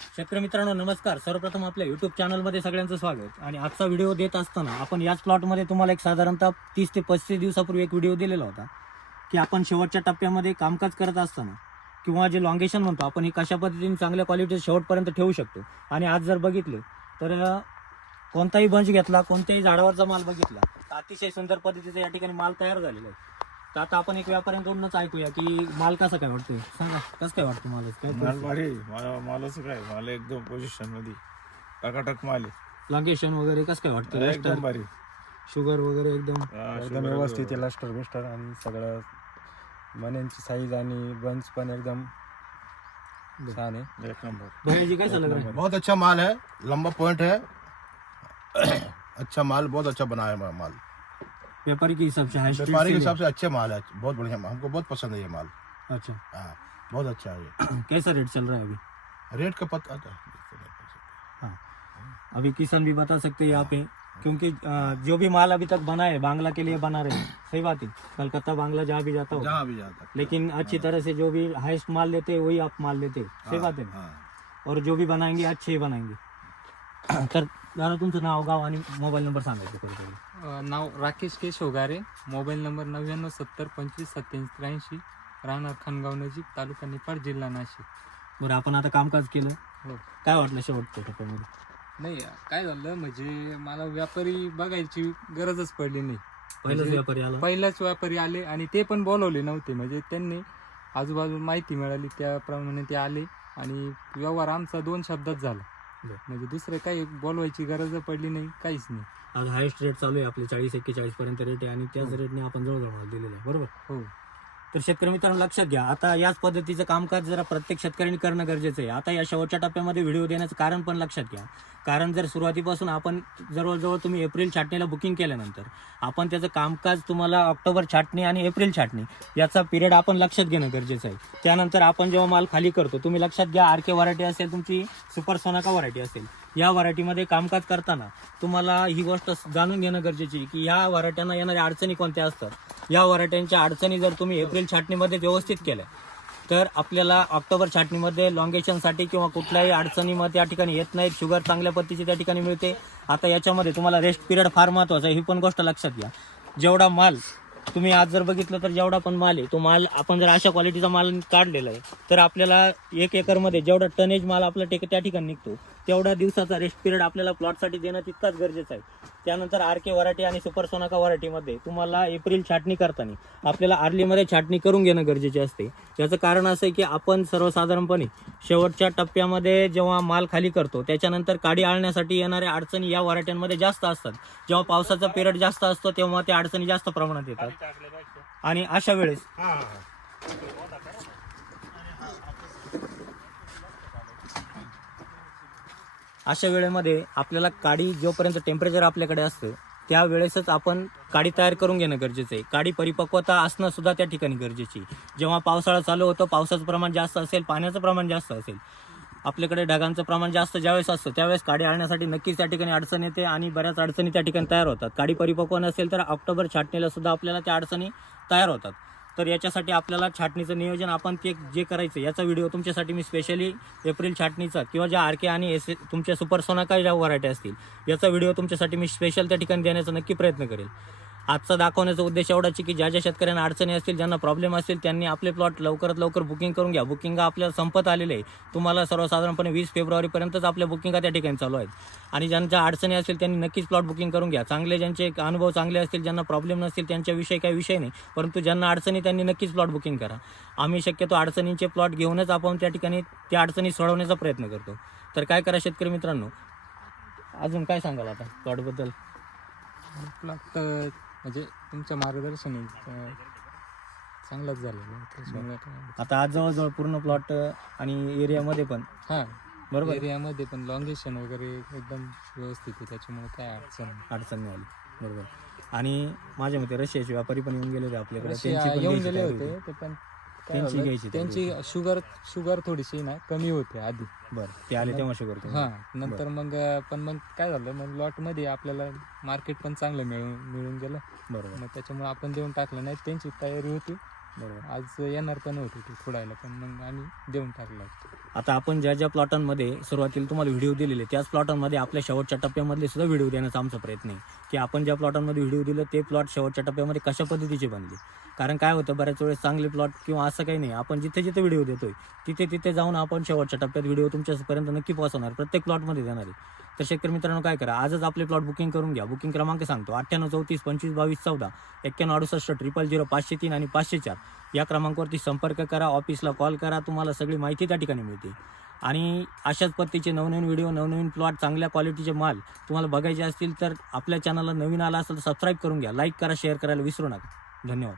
शेतकरी मित्रांनो नमस्कार. सर्वप्रथम आपल्या युट्यूब चॅनलमध्ये सगळ्यांचं स्वागत. आणि आजचा व्हिडिओ देत असताना आपण याच प्लॉटमध्ये तुम्हाला एक साधारणतः तीस ते पस्तीस दिवसापूर्वी एक व्हिडिओ दिलेला होता की आपण शेवटच्या टप्प्यामध्ये कामकाज करत असताना किंवा जे लॉंगेशन म्हणतो आपण हे कशा पद्धतीने चांगल्या क्वालिटी शेवटपर्यंत ठेवू शकतो? आणि आज जर बघितलं तर कोणताही बंच घेतला कोणत्याही झाडावरचा माल बघितला तर अतिशय सुंदर पद्धतीचा या ठिकाणी माल तयार झालेला आहे. तर आता आपण एक व्यापाऱ्यांकडूनच ऐकूया की माल कसा काय वाटतोय? सांगा कसं काय वाटतं माल काय माल भारी. मला मालाचं काय? माल एकदम पोझिशनमध्ये. टकाटक माल लॉंगेशन वगैरे कसं काय आहे वाटतं? एकदम भारी. शुगर वगैरे एकदम? हा, एकदम शुगर व्यवस्थित आहे लस्टर बिस्टर आणि सगळं. मण्यांची साईज आणि बंच पण एकदम छान आहे. एक नंबर. बहुत अच्छा माल है लंबा पॉइंट है। अच्छा माल बहुत अच्छा बना है माल। व्यापारी के हिसाब से है व्यापारी के हिसाब से अच्छे माल है बहुत बढ़िया माल। हमको बहुत पसंद है ये माल। अच्छा। हाँ बहुत अच्छा है ये। कैसा रेट चल रहा है अभी? रेट का पता था हाँ। अभी किसान भी बता सकते हैं यहाँ पे क्योंकि जो भी माल अभी तक बना है बांग्ला के लिए बना रहे हैं सही बात है। कलकत्ता बांग्ला जहाँ भी जाता हो। जहाँ भी जाता लेकिन अच्छी तरह से जो भी हाईएस्ट माल लेते हैं वही आप माल लेते हैं। सही बात है। हाँ। और जो भी बनाएँगे अच्छे ही बनाएँगे। दादा तुमचं नाव गाव आणि मोबाईल नंबर सांगायचं अ, नाव Rakesh K Shogare mobile number नव्याण्णव सत्तर पंचवीस सत्याऐंशी त्र्याऐंशी. राहणार खानगाव नजीक तालुका निपाड जिल्हा नाशिक. बरं आपण आता कामकाज केलं. हो. काय वाटलं शेवटच्या टप्प्यामध्ये नाही काय झालं म्हणजे मला व्यापारी बघायची गरजच पडली नाही. पहिलाच म्हणजे व्यापारी आला? पहिलाच व्यापारी आले आणि ते पण बोलवले नव्हते. म्हणजे त्यांनी आजूबाजू माहिती मिळाली त्याप्रमाणे ते आले आणि व्यवहार आमचा दोन शब्दात झाला. म्हणजे दुसरं काही बोलवायची गरज पडली नाही काहीच नाही. आज हायेस्ट रेट चालू आहे आपले चाळीस एक्केचाळीस पर्यंत रेट आहे आणि त्याच हो. रेटने आपण जवळजवळ दिलेला आहे बरोबर? हो. तर शेतकरी मित्रांनो लक्षात घ्या. आता याच पद्धतीचं कामकाज जरा प्रत्येक शेतकऱ्यांनी करणं गरजेचं आहे. आता या शेवटच्या टप्प्यामध्ये व्हिडिओ देण्याचं कारण पण लक्षात घ्या. कारण जर सुरुवातीपासून आपण जवळजवळ तुम्ही एप्रिल छाटणीला बुकिंग केल्यानंतर आपण त्याचं कामकाज तुम्हाला ऑक्टोबर छाटणी आणि एप्रिल छाटणी याचा पिरियड आपण लक्षात घेणं गरजेचं आहे. त्यानंतर आपण जेव्हा माल खाली करतो तुम्ही लक्षात घ्या आर के व्हरायटी असेल तुमची सुपर सोनाका व्हरायटी असेल. या व्हरायटीमध्ये कामकाज करताना तुम्हाला ही गोष्ट जाणून घेणं गरजेची आहे की या व्हरायट्यांना येणाऱ्या अडचणी कोणत्या असतात? या व्हरायट्यांच्या अडचणी जर तुम्ही एप्रिल छाटणीमध्ये व्यवस्थित केल्या तर आपल्याला ऑक्टोबर छाटणीमध्ये लॉंगेशनसाठी किंवा कुठल्याही अडचणीमध्ये त्या ठिकाणी येत नाहीत. शुगर चांगल्या पद्धतीची त्या ठिकाणी मिळते. आता याच्यामध्ये तुम्हाला रेस्ट पिरियड फार महत्त्वाचा आहे. ही पण गोष्ट लक्षात घ्या. जेवढा माल तुम्ही आज जर बघितलं तर जेवढा पण माल आहे तो माल आपण जर अशा क्वालिटीचा माल काढलेला आहे तर आपल्याला एक एकरमध्ये जेवढा टनेज माल आपला टेक त्या ठिकाणी निघतो. तेवढा दिवसाचा रेस्ट पिरियड आपल्याला प्लॉटसाठी देणं तितकाच गरजेचं आहे. त्यानंतर आर के व्हरायटी आणि सुपर सोनाका व्हरायटीमध्ये तुम्हाला एप्रिल छाटणी करताना आपल्याला आर्लीमध्ये छाटणी करून घेणं गरजेचे असते. याचं कारण असं आहे की आपण सर्वसाधारणपणे शेवटच्या टप्प्यामध्ये जेव्हा माल खाली करतो त्याच्यानंतर काडी आळण्यासाठी येणाऱ्या अडचणी या व्हरायट्यांमध्ये जास्त असतात. जेव्हा पावसाचा पिरियड जास्त असतो तेव्हा त्या अडचणी जास्त प्रमाणात येतात. आणि अशा वेळेस अशा वेळेमध्ये आपल्याला काडी जोपर्यंत टेम्परेचर आपल्याकडे असतं त्या वेळेसच आपण काडी तयार करून घेणं गरजेचं आहे. काडी परिपक्वता असणं सुद्धा त्या ठिकाणी गरजेची जेव्हा पावसाळा चालू होतो पावसाचं प्रमाण जास्त असेल पाण्याचं प्रमाण जास्त असेल आपल्याकडे ढगांचं प्रमाण जास्त ज्यावेळेस असतं त्यावेळेस काडी आणण्यासाठी नक्कीच त्या ठिकाणी अडचण येते आणि बऱ्याच अडचणी त्या ठिकाणी तयार होतात. काडी परिपक्व नसेल तर ऑक्टोबर छाटणीला सुद्धा आपल्याला त्या अडचणी तयार होतात. तर याच्यासाठी आपल्याला छाटणीचं नियोजन आपण ते जे करायचं याचा व्हिडिओ तुमच्यासाठी मी स्पेशली एप्रिल छाटणीचा किंवा ज्या आर के आणि एस तुमच्या सुपर सोनाका ज्या व्हरायटी असतील याचा व्हिडिओ तुमच्यासाठी मी स्पेशल त्या ठिकाणी देण्याचा नक्की प्रयत्न करेल. आजचा दाखवण्याचा उद्देश एवढाच की ज्या ज्या शेतकऱ्यांना अडचणी असतील ज्यांना प्रॉब्लेम असतील त्यांनी आपले प्लॉट लवकरात लवकर बुकिंग करून घ्या. बुकिंग आपल्याला संपत आलेले आहे. तुम्हाला सर्वसाधारणपणे वीस फेब्रुवारीपर्यंतच आपल्या बुकिंगा त्या ठिकाणी चालू आहेत. आणि ज्यांच्या अडचणी असतील त्यांनी नक्कीच प्लॉट बुकिंग करून घ्या. चांगले ज्यांचे अनुभव चांगले असतील ज्यांना प्रॉब्लेम नसतील त्यांच्याविषयी काही विषय नाही. परंतु ज्यांना अडचणी त्यांनी नक्कीच प्लॉट बुकिंग करा. आम्ही शक्यतो अडचणींचे प्लॉट घेऊनच आपण त्या ठिकाणी त्या अडचणी सोडवण्याचा प्रयत्न करतो. तर काय करा शेतकरी मित्रांनो? अजून काय सांगाल आता प्लॉटबद्दल प्लॉट म्हणजे तुमच्या मार्गदर्शनाने अ, चांगलाच झालेला आता आज जवळजवळ पूर्ण प्लॉट आणि एरियामध्ये पण? हा. बरोबर? एरियामध्ये पण लॉंगेशन वगैरे एकदम व्यवस्थित आहे. त्याच्यामुळे काय अडचण. अडचण नाही आली. बरोबर. आणि माझ्या मते रशियाचे व्यापारी पण येऊन गेले होते आपल्याकडे. येऊन गेले होते. ते पण त्यांची झालं, घ्यायची त्यांची शुगर शुगर थोडीशी ना कमी होते आधी. बरं ते आले तेव्हा शुगर. हा नंतर मग अ, पण मग काय झालं? मग लॉटमध्ये आपल्याला मार्केट पण चांगलं मिळून मिळून गेलं. बरोबर. मग त्याच्यामुळे आपण देऊन टाकलं नाही. त्यांची तयारी होती. बरोबर. आज येणार पण होते ते खोडायला पण मग आम्ही देऊन टाकला. आता आपण ज्या ज्या प्लॉटांमध्ये सुरुवातीला तुम्हाला व्हिडिओ दिलेले त्याच प्लॉटांमध्ये आपल्या शेवटच्या टप्प्यामधले सुद्धा व्हिडिओ देण्याचा आमचा प्रयत्न आहे. की आपण ज्या प्लॉटांमध्ये व्हिडिओ दिलं ते प्लॉट शेवटच्या टप्प्यामध्ये कशा पद्धतीचे बनले? कारण काय होतं बऱ्याच वेळेस चांगले प्लॉट किंवा असं काही नाही आपण जिथे जिथे व्हिडिओ देतोय तिथे तिथे जाऊन आपण शेवटच्या टप्प्यात व्हिडिओ तुमच्यापर्यंत नक्की पोहोचवणार प्रत्येक प्लॉटमध्ये देणार आहे. तर शेतकरी मित्रांनो काय करा आजच आपले प्लॉट बुकिंग करून घ्या. बुकिंग क्रमांक सांगतो अठ्ठ्याण्णव चौतीस पंचवीस बावीस चौदा एक्क्याण्णव अडुसष्ट ट्रिपल झिरो पाचशे तीन आणि पाचशे चार. या क्रमांकावरती संपर्क करा ऑफिसला कॉल करा तुम्हाला सगळी माहिती त्या ठिकाणी मिळते. आणि अशाच पद्धतीचे नवनवीन व्हिडिओ नवनवीन प्लॉट चांगल्या क्वालिटीचे माल तुम्हाला बघायचे असतील तर आपल्या चॅनलला नवीन आला असेल तर सबस्क्राईब करून घ्या. लाईक करा शेअर करायला विसरू नका. धन्यवाद.